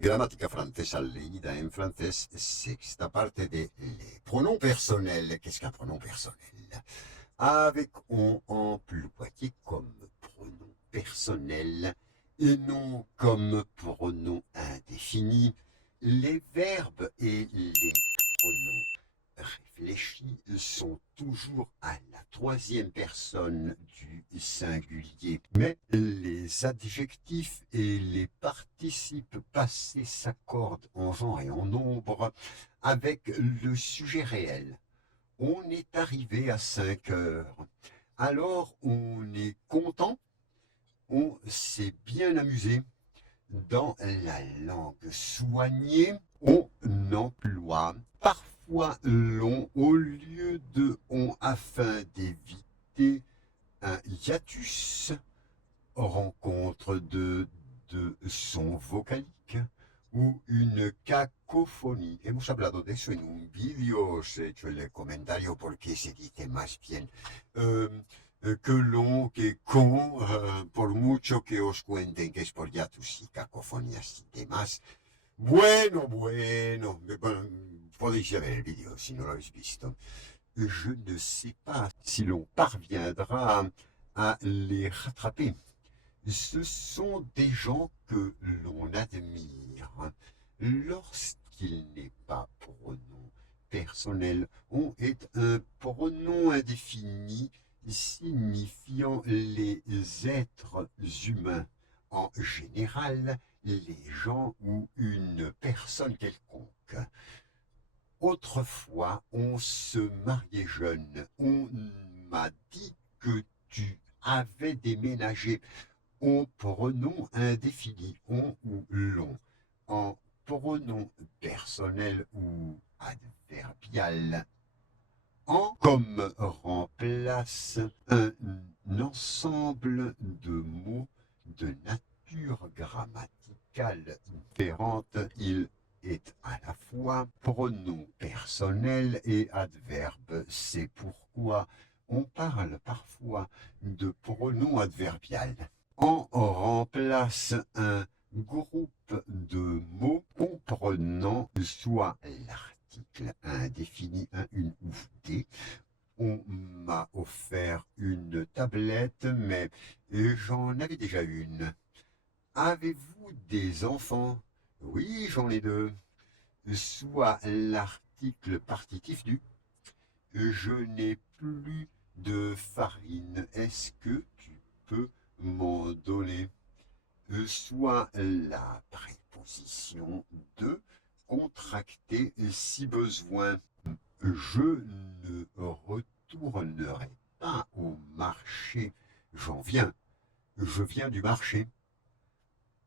Gramática francesa leída en francés, sexta parte de les pronoms personnels. Qu'est-ce qu'un pronom personnel? Avec on employé comme pronom personnel et non comme pronom indéfini, les verbes et les pronoms réfléchis sont toujours à la troisième personne du singulier. Mais les adjectifs et les participes passés s'accordent en genre et en nombre avec le sujet réel. On est arrivé à 5 heures. Alors on est content, on s'est bien amusé. Dans la langue soignée, on emploie parfois l'on au lieu de on afin d'éviter un hiatus, rencontre de son vocalique ou une cacophonie. Hemos hablado de eso en un vídeo, os he hecho el comentario porque se dice más bien que long, que con, por mucho que os cuenten que es por hiatus y cacofonías y demás. Bueno, podéis ya ver el vídeo si no lo habéis visto. Je ne sais pas si l'on parviendra à les rattraper. Ce sont des gens que l'on admire. Lorsqu'il n'est pas pronom personnel, on est un pronom indéfini signifiant les êtres humains. En général, les gens ou une personne quelconque. Autrefois, on se mariait jeune. On m'a dit que tu avais déménagé. En pronom indéfini, on ou l'on. En pronom personnel ou adverbial, en comme remplace un ensemble de mots de nature grammaticale différente. Il est à la fois pronom personnel et adverbe. C'est pourquoi on parle parfois de pronom adverbial. On remplace un groupe de mots comprenant soit l'article indéfini, un, une ou des. On m'a offert une tablette, mais j'en avais déjà une. Avez-vous des enfants? Oui, j'en ai deux. Soit l'article partitif du je n'ai plus de farine. Est-ce que tu peux m'en donner? Soit la préposition de contracter si besoin. Je ne retournerai pas au marché. J'en viens. Je viens du marché.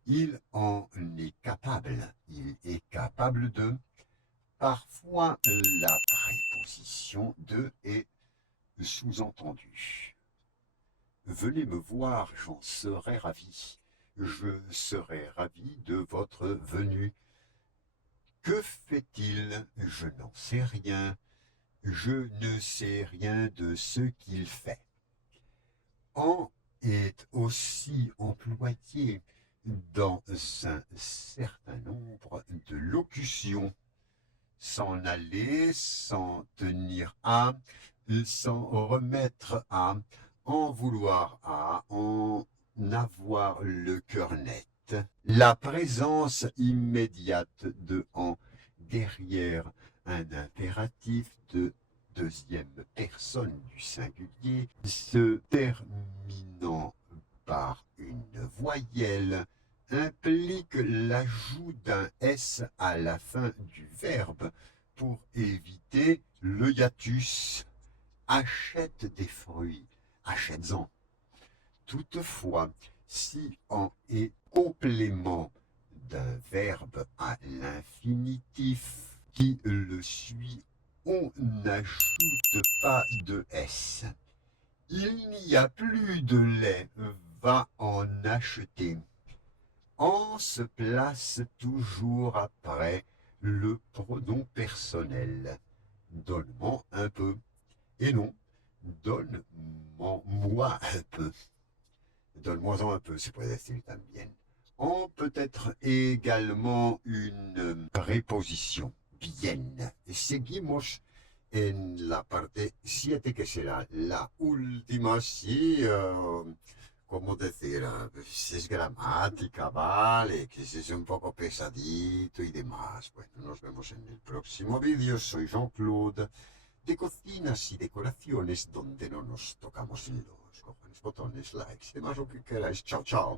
Il en est capable. Il est capable de. Parfois, la préposition de est sous-entendue. Venez me voir, j'en serai ravi. Je serai ravi de votre venue. Que fait-il? Je n'en sais rien. Je ne sais rien de ce qu'il fait. En est aussi employé dans un certain nombre de locutions. S'en aller, s'en tenir à, s'en remettre à, en vouloir à, en avoir le cœur net. La présence immédiate de en derrière un impératif de deuxième personne du singulier se terminant par une voyelle implique l'ajout d'un S à la fin du verbe pour éviter le hiatus. Achète des fruits, achète-en. Toutefois, si en est complément d'un verbe à l'infinitif qui le suit, on n'ajoute pas de S. Il n'y a plus de lait, va en acheter. En se place toujours après le pronom personnel. Donne-moi un peu. Et non, donne-moi un peu. Donne-moi un peu, se puede decir también. On peut être également une préposición, bien. Seguimos en la parte 7, que será la última, sí, ¿cómo decir? Es gramática, vale, que es un poco pesadito y demás. Bueno, nos vemos en el próximo vídeo. Soy Jean-Claude, de cocinas y decoraciones, donde no nos tocamos en los cojones, botones, likes y demás, lo que queráis. Chao, chao.